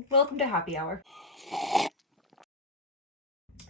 Hello, welcome to Happy Hour.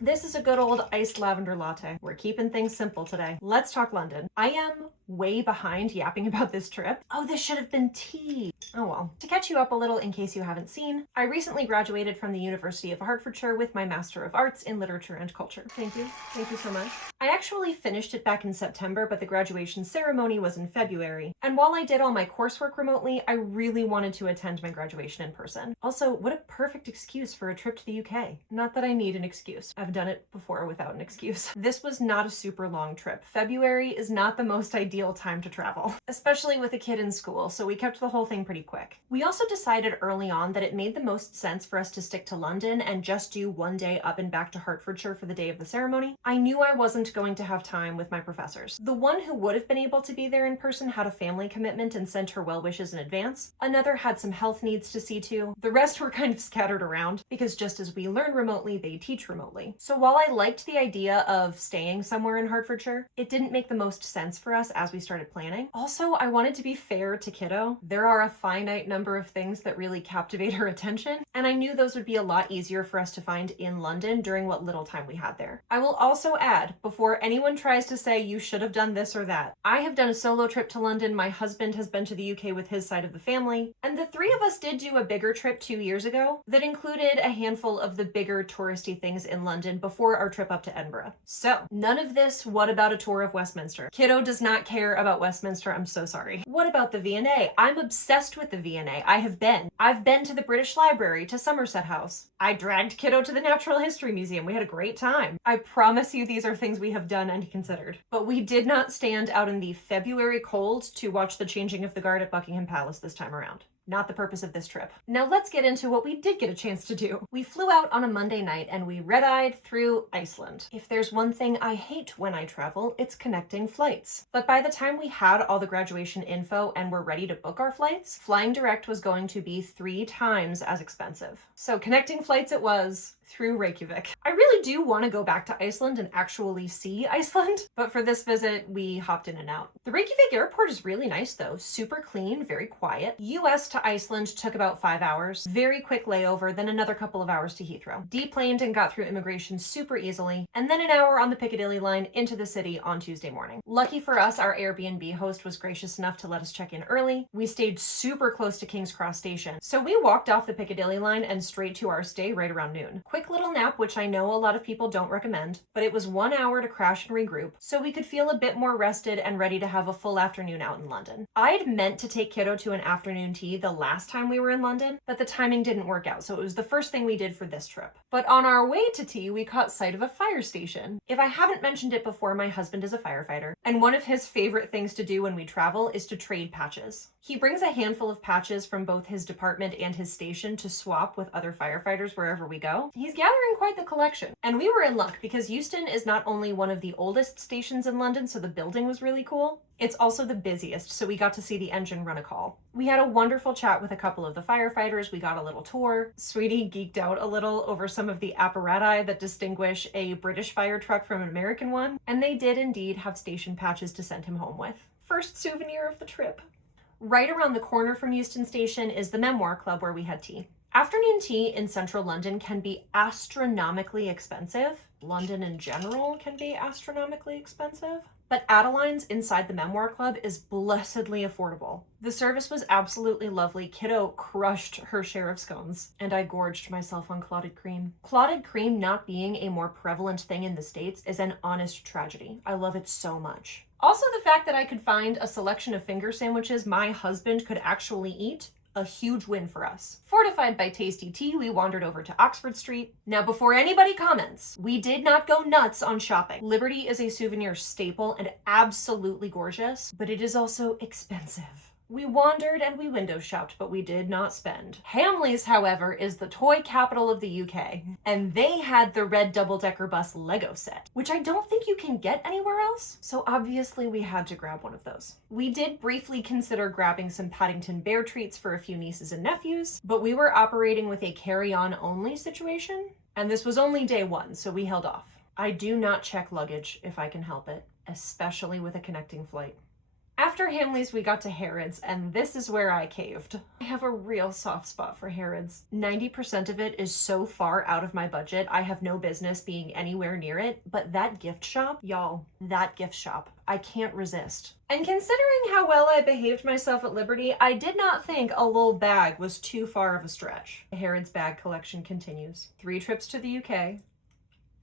This is a good old iced lavender latte. We're keeping things simple today. Let's talk London. I am way behind yapping about this trip. Oh, this should have been tea. Oh well. To catch you up a little in case you haven't seen, I recently graduated from the University of Hertfordshire with my Master of Arts in Literature and Culture. Thank you. Thank you so much. I actually finished it back in September, but the graduation ceremony was in February. And while I did all my coursework remotely, I really wanted to attend my graduation in person. Also, what a perfect excuse for a trip to the UK. Not that I need an excuse. I've done it before without an excuse. This was not a super long trip. February is not the most ideal time to travel, especially with a kid in school, so we kept the whole thing pretty quick. We also decided early on that it made the most sense for us to stick to London and just do one day up and back to Hertfordshire for the day of the ceremony. I knew I wasn't going to have time with my professors. The one who would have been able to be there in person had a family commitment and sent her well wishes in advance. Another had some health needs to see to. The rest were kind of scattered around because just as we learn remotely, they teach remotely. So while I liked the idea of staying somewhere in Hertfordshire, it didn't make the most sense for us as we started planning. Also, I wanted to be fair to Kiddo. There are a finite number of things that really captivate her attention, and I knew those would be a lot easier for us to find in London during what little time we had there. I will also add, before anyone tries to say you should have done this or that, I have done a solo trip to London, my husband has been to the UK with his side of the family, and the three of us did do a bigger trip 2 years ago that included a handful of the bigger touristy things in London before our trip up to Edinburgh. So, none of this, what about a tour of Westminster? Kiddo does not care about Westminster, I'm so sorry. What about the V&A? I'm obsessed with the V&A. I've been to the British Library, to Somerset House. I dragged Kiddo to the Natural History Museum. We had a great time. I promise you these are things we have done and considered. But we did not stand out in the February cold to watch the changing of the guard at Buckingham Palace this time around. Not the purpose of this trip. Now let's get into what we did get a chance to do. We flew out on a Monday night and we red-eyed through Iceland. If there's one thing I hate when I travel, it's connecting flights. But by the time we had all the graduation info and were ready to book our flights, flying direct was going to be 3 times as expensive. So connecting flights it was, through Reykjavik. I really do want to go back to Iceland and actually see Iceland, but for this visit, we hopped in and out. The Reykjavik airport is really nice though, super clean, very quiet. US to Iceland took about 5 hours, very quick layover, then another couple of hours to Heathrow. Deplaned and got through immigration super easily, and then an hour on the Piccadilly line into the city on Tuesday morning. Lucky for us, our Airbnb host was gracious enough to let us check in early. We stayed super close to King's Cross Station, so we walked off the Piccadilly line and straight to our stay right around noon. Quick little nap, which I know a lot of people don't recommend, but it was 1 hour to crash and regroup, so we could feel a bit more rested and ready to have a full afternoon out in London. I'd meant to take Kiddo to an afternoon tea the last time we were in London, but the timing didn't work out, so it was the first thing we did for this trip. But on our way to tea, we caught sight of a fire station. If I haven't mentioned it before, my husband is a firefighter, and one of his favorite things to do when we travel is to trade patches. He brings a handful of patches from both his department and his station to swap with other firefighters wherever we go. He's gathering quite the collection. And we were in luck because Euston is not only one of the oldest stations in London, so the building was really cool, it's also the busiest, so we got to see the engine run a call. We had a wonderful chat with a couple of the firefighters, we got a little tour. Sweetie geeked out a little over some of the apparatus that distinguish a British fire truck from an American one, and they did indeed have station patches to send him home with. First souvenir of the trip. Right around the corner from Euston Station is the Memoir Club where we had tea. Afternoon tea in central London can be astronomically expensive. London in general can be astronomically expensive. But Adeline's inside the Memoir Club is blessedly affordable. The service was absolutely lovely. Kiddo crushed her share of scones, and I gorged myself on clotted cream. Clotted cream not being a more prevalent thing in the States is an honest tragedy. I love it so much. Also, the fact that I could find a selection of finger sandwiches my husband could actually eat, a huge win for us. Fortified by tasty tea, we wandered over to Oxford Street. Now, before anybody comments, we did not go nuts on shopping. Liberty is a souvenir staple and absolutely gorgeous, but it is also expensive. We wandered and we window shopped, but we did not spend. Hamleys, however, is the toy capital of the UK, and they had the red double-decker bus Lego set, which I don't think you can get anywhere else, so obviously we had to grab one of those. We did briefly consider grabbing some Paddington Bear treats for a few nieces and nephews, but we were operating with a carry-on only situation, and this was only day 1, so we held off. I do not check luggage if I can help it, especially with a connecting flight. After Hamley's, we got to Harrods, and this is where I caved. I have a real soft spot for Harrods. 90% of it is so far out of my budget, I have no business being anywhere near it, but that gift shop, y'all, that gift shop, I can't resist. And considering how well I behaved myself at Liberty, I did not think a little bag was too far of a stretch. The Harrods bag collection continues. 3 trips to the UK,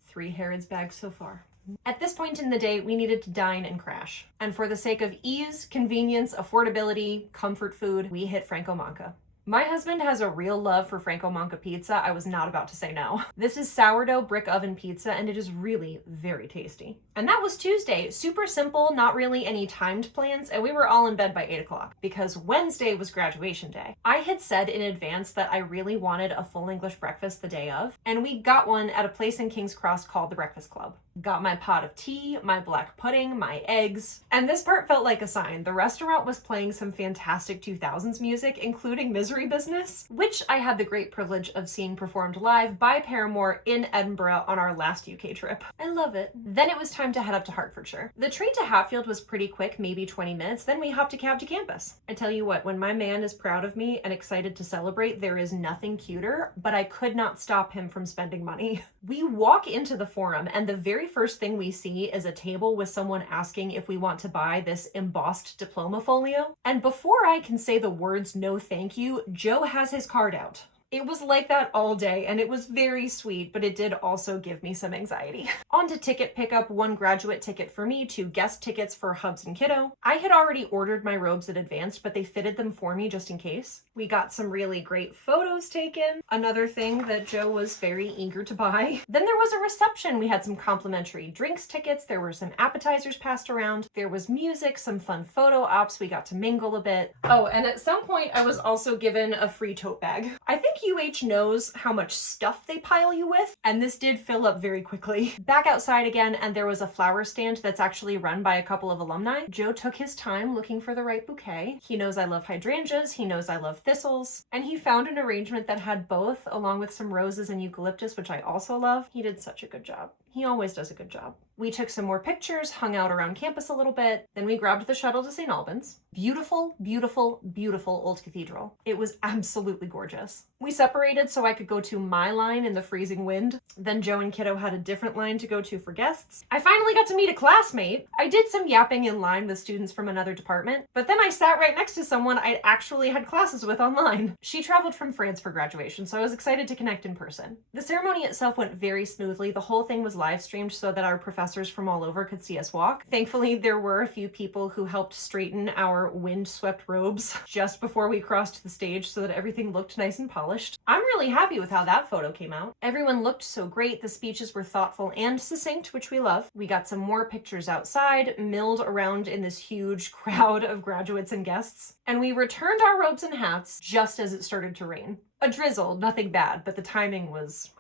3 Harrods bags so far. At this point in the day, we needed to dine and crash. And for the sake of ease, convenience, affordability, comfort food, we hit Franco Manca. My husband has a real love for Franco Manca pizza. I was not about to say no. This is sourdough brick oven pizza, and it is really very tasty. And that was Tuesday. Super simple, not really any timed plans, and we were all in bed by 8 o'clock because Wednesday was graduation day. I had said in advance that I really wanted a full English breakfast the day of, and we got one at a place in King's Cross called the Breakfast Club. Got my pot of tea, my black pudding, my eggs, and this part felt like a sign. The restaurant was playing some fantastic 2000s music, including Misery Business, which I had the great privilege of seeing performed live by Paramore in Edinburgh on our last UK trip. I love it. Then it was time to head up to Hertfordshire. The train to Hatfield was pretty quick, maybe 20 minutes, then we hopped a cab to campus. I tell you what, when my man is proud of me and excited to celebrate, there is nothing cuter, but I could not stop him from spending money. We walk into the Forum, and the very first thing we see is a table with someone asking if we want to buy this embossed diploma folio. And before I can say the words no thank you, Joe has his card out. It was like that all day, and it was very sweet, but it did also give me some anxiety. On to ticket pickup, 1 graduate ticket for me, 2 guest tickets for Hubs and Kiddo. I had already ordered my robes in advance, but they fitted them for me just in case. We got some really great photos taken, another thing that Joe was very eager to buy. Then there was a reception. We had some complimentary drinks tickets, there were some appetizers passed around, there was music, some fun photo ops, we got to mingle a bit. Oh, and at some point I was also given a free tote bag. I think UH knows how much stuff they pile you with, and this did fill up very quickly. Back outside again, and there was a flower stand that's actually run by a couple of alumni. Joe took his time looking for the right bouquet. He knows I love hydrangeas, he knows I love thistles, and he found an arrangement that had both, along with some roses and eucalyptus, which I also love. He did such a good job. He always does a good job. We took some more pictures, hung out around campus a little bit, then we grabbed the shuttle to St. Albans. Beautiful, beautiful, beautiful old cathedral. It was absolutely gorgeous. We separated so I could go to my line in the freezing wind. Then Joe and Kiddo had a different line to go to for guests. I finally got to meet a classmate. I did some yapping in line with students from another department, but then I sat right next to someone I actually had classes with online. She traveled from France for graduation, so I was excited to connect in person. The ceremony itself went very smoothly. The whole thing was live streamed so that our professors from all over could see us walk. Thankfully, there were a few people who helped straighten our wind-swept robes just before we crossed the stage so that everything looked nice and polished. I'm really happy with how that photo came out. Everyone looked so great. The speeches were thoughtful and succinct, which we love. We got some more pictures outside, milled around in this huge crowd of graduates and guests, and we returned our robes and hats just as it started to rain. A drizzle, nothing bad, but the timing was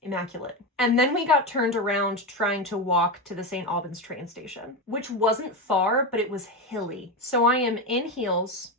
immaculate. And then we got turned around trying to walk to the St. Albans train station, which wasn't far, but it was hilly. So I am in heels,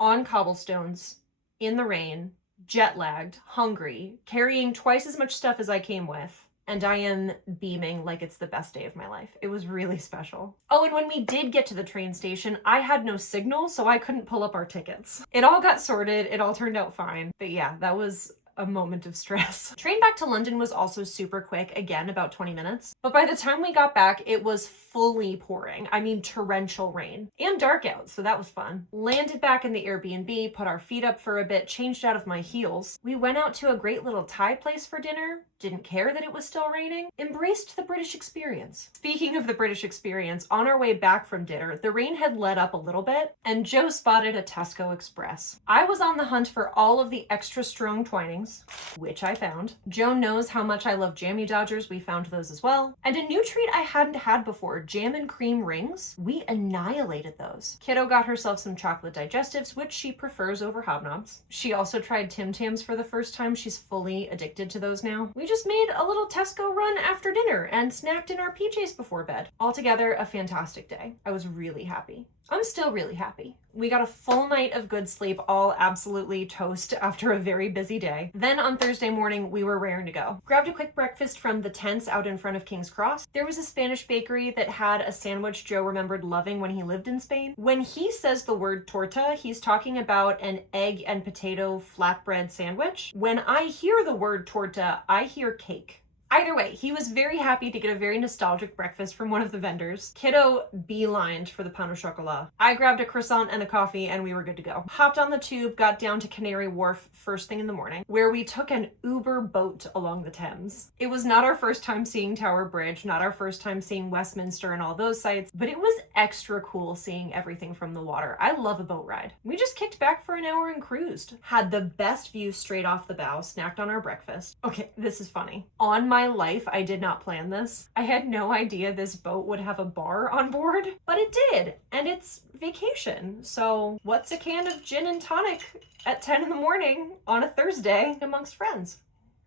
on cobblestones, in the rain, jet lagged, hungry, carrying twice as much stuff as I came with, and I am beaming like it's the best day of my life. It was really special. Oh, and when we did get to the train station, I had no signal, so I couldn't pull up our tickets. It all got sorted, it all turned out fine. But yeah, that was a moment of stress. Train back to London was also super quick, again, about 20 minutes. But by the time we got back, it was fully pouring. I mean, torrential rain. And dark out, so that was fun. Landed back in the Airbnb, put our feet up for a bit, changed out of my heels. We went out to a great little Thai place for dinner. Didn't care that it was still raining. Embraced the British experience. Speaking of the British experience, on our way back from dinner, the rain had let up a little bit, and Joe spotted a Tesco Express. I was on the hunt for all of the extra strong Twinings, which I found. Joe knows how much I love Jammy Dodgers. We found those as well. And a new treat I hadn't had before, jam and cream rings. We annihilated those. Kiddo got herself some chocolate digestives, which she prefers over hobnobs. She also tried Tim Tams for the first time. She's fully addicted to those now. We just made a little Tesco run after dinner and snacked in our PJs before bed. Altogether, a fantastic day. I was really happy. I'm still really happy. We got a full night of good sleep, all absolutely toast after a very busy day. Then on Thursday morning, we were raring to go. Grabbed a quick breakfast from the tents out in front of King's Cross. There was a Spanish bakery that had a sandwich Joe remembered loving when he lived in Spain. When he says the word torta, he's talking about an egg and potato flatbread sandwich. When I hear the word torta, I hear cake. Either way, he was very happy to get a very nostalgic breakfast from one of the vendors. Kiddo beelined for the pain au chocolat. I grabbed a croissant and a coffee and we were good to go. Hopped on the tube, got down to Canary Wharf first thing in the morning, where we took an Uber boat along the Thames. It was not our first time seeing Tower Bridge, not our first time seeing Westminster and all those sites, but it was extra cool seeing everything from the water. I love a boat ride. We just kicked back for an hour and cruised. Had the best view straight off the bow, snacked on our breakfast. Okay, this is funny. On my life, I did not plan this. I had no idea this boat would have a bar on board, but it did, and it's vacation. So what's a can of gin and tonic at 10 in the morning on a Thursday amongst friends?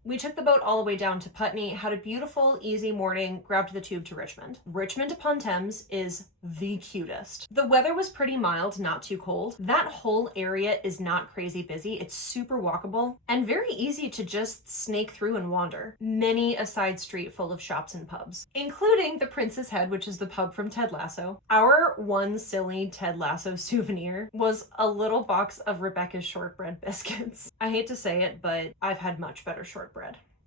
We took the boat all the way down to Putney, had a beautiful, easy morning, grabbed the tube to Richmond. Richmond upon Thames is the cutest. The weather was pretty mild, not too cold. That whole area is not crazy busy. It's super walkable and very easy to just snake through and wander. Many a side street full of shops and pubs, including the Prince's Head, which is the pub from Ted Lasso. Our one silly Ted Lasso souvenir was a little box of Rebecca's shortbread biscuits. I hate to say it, but I've had much better shortbread.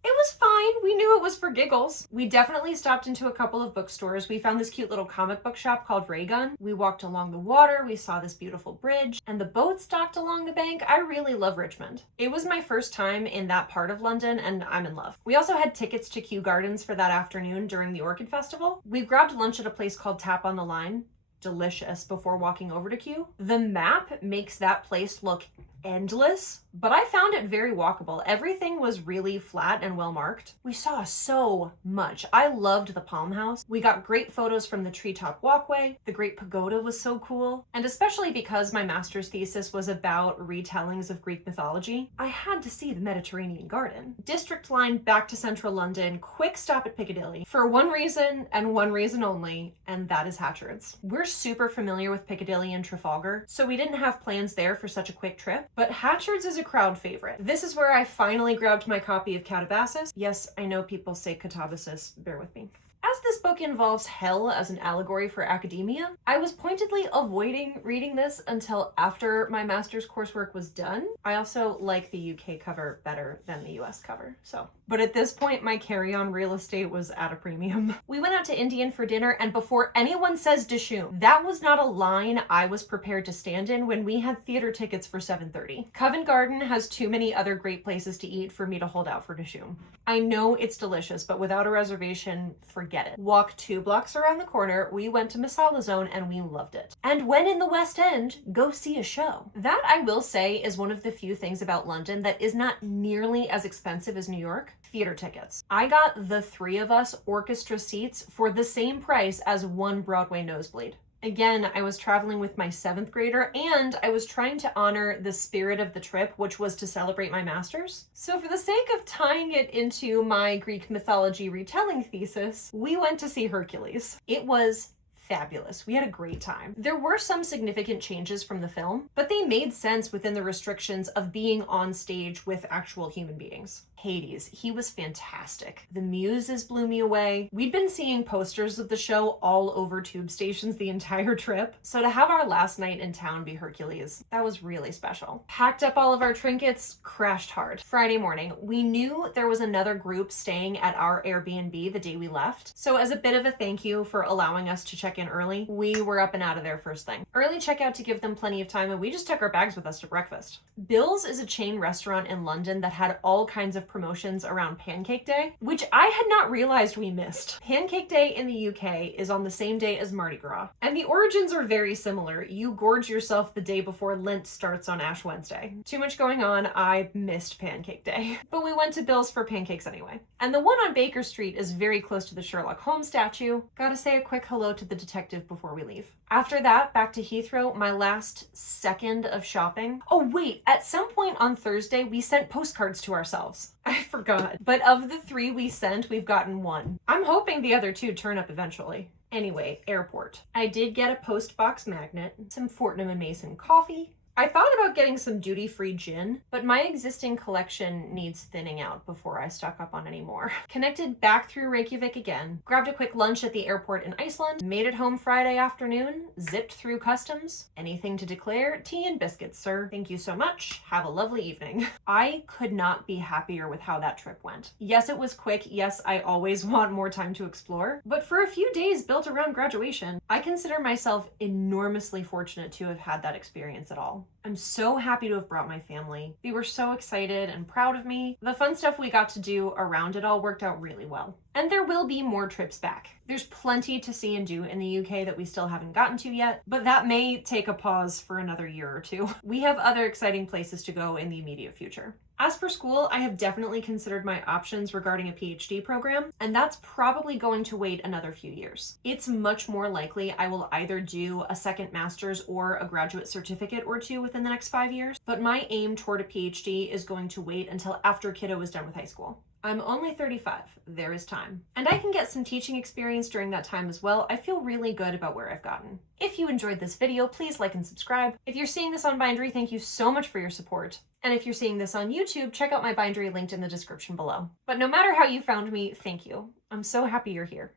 It was fine. We knew it was for giggles. We definitely stopped into a couple of bookstores. We found this cute little comic book shop called Raygun. We walked along the water. We saw this beautiful bridge and the boats docked along the bank. I really love Richmond. It was my first time in that part of London and I'm in love. We also had tickets to Kew Gardens for that afternoon during the Orchid Festival. We grabbed lunch at a place called Tap on the Line. Delicious before walking over to Kew. The map makes that place look endless, but I found it very walkable. Everything was really flat and well marked. We saw so much. I loved the Palm House. We got great photos from the treetop walkway. The Great Pagoda was so cool. And especially because my master's thesis was about retellings of Greek mythology, I had to see the Mediterranean Garden. District line back to central London, quick stop at Piccadilly for one reason and one reason only, and that is Hatchards. We're super familiar with Piccadilly and Trafalgar, so we didn't have plans there for such a quick trip. But Hatchards is a crowd favorite. This is where I finally grabbed my copy of Catabasis. Yes, I know people say Catabasis, bear with me. As this book involves hell as an allegory for academia, I was pointedly avoiding reading this until after my master's coursework was done. I also like the UK cover better than the US cover, so. But at this point, my carry-on real estate was at a premium. We went out to Indian for dinner, and before anyone says Dishoom, that was not a line I was prepared to stand in when we had theater tickets for 7:30. Covent Garden has too many other great places to eat for me to hold out for Dishoom. I know it's delicious, but without a reservation, forget it. Walk 2 blocks around the corner, we went to Masala Zone and we loved it. And when in the West End, go see a show. That, I will say, is one of the few things about London that is not nearly as expensive as New York. Theater tickets. I got the 3 of us orchestra seats for the same price as one Broadway nosebleed. Again, I was traveling with my 7th grader and I was trying to honor the spirit of the trip, which was to celebrate my master's. So for the sake of tying it into my Greek mythology retelling thesis, we went to see Hercules. It was fabulous. We had a great time. There were some significant changes from the film, but they made sense within the restrictions of being on stage with actual human beings. Hades, he was fantastic. The Muses blew me away. We'd been seeing posters of the show all over tube stations the entire trip, so to have our last night in town be Hercules, that was really special. Packed up all of our trinkets, crashed hard. Friday morning, we knew there was another group staying at our Airbnb the day we left, so as a bit of a thank you for allowing us to check in early, we were up and out of there first thing. Early checkout to give them plenty of time, and we just took our bags with us to breakfast. Bill's is a chain restaurant in London that had all kinds of promotions around Pancake Day, which I had not realized we missed. Pancake Day in the UK is on the same day as Mardi Gras, and the origins are very similar. You gorge yourself the day before Lent starts on Ash Wednesday. Too much going on, I missed Pancake Day. But we went to Bill's for pancakes anyway. And the one on Baker Street is very close to the Sherlock Holmes statue. Gotta say a quick hello to the detective before we leave. After that, back to Heathrow, my last second of shopping. Oh wait, at some point on Thursday, we sent postcards to ourselves. I forgot. But of the 3 we sent, we've gotten 1. I'm hoping the other 2 turn up eventually. Anyway, airport. I did get a post box magnet, some Fortnum & Mason coffee. I thought about getting some duty-free gin, but my existing collection needs thinning out before I stock up on any more. Connected back through Reykjavik again, grabbed a quick lunch at the airport in Iceland, made it home Friday afternoon, zipped through customs. Anything to declare? Tea and biscuits, sir. Thank you so much. Have a lovely evening. I could not be happier with how that trip went. Yes, it was quick. Yes, I always want more time to explore, but for a few days built around graduation, I consider myself enormously fortunate to have had that experience at all. I'm so happy to have brought my family. They were so excited and proud of me. The fun stuff we got to do around it all worked out really well. And there will be more trips back. There's plenty to see and do in the UK that we still haven't gotten to yet, but that may take a pause for another year or two. We have other exciting places to go in the immediate future. As for school, I have definitely considered my options regarding a PhD program, and that's probably going to wait another few years. It's much more likely I will either do a second master's or a graduate certificate or two within the next 5 years, but my aim toward a PhD is going to wait until after kiddo is done with high school. I'm only 35. There is time. And I can get some teaching experience during that time as well. I feel really good about where I've gotten. If you enjoyed this video, please like and subscribe. If you're seeing this on Bindery, thank you so much for your support. And if you're seeing this on YouTube, check out my Bindery linked in the description below. But no matter how you found me, thank you. I'm so happy you're here.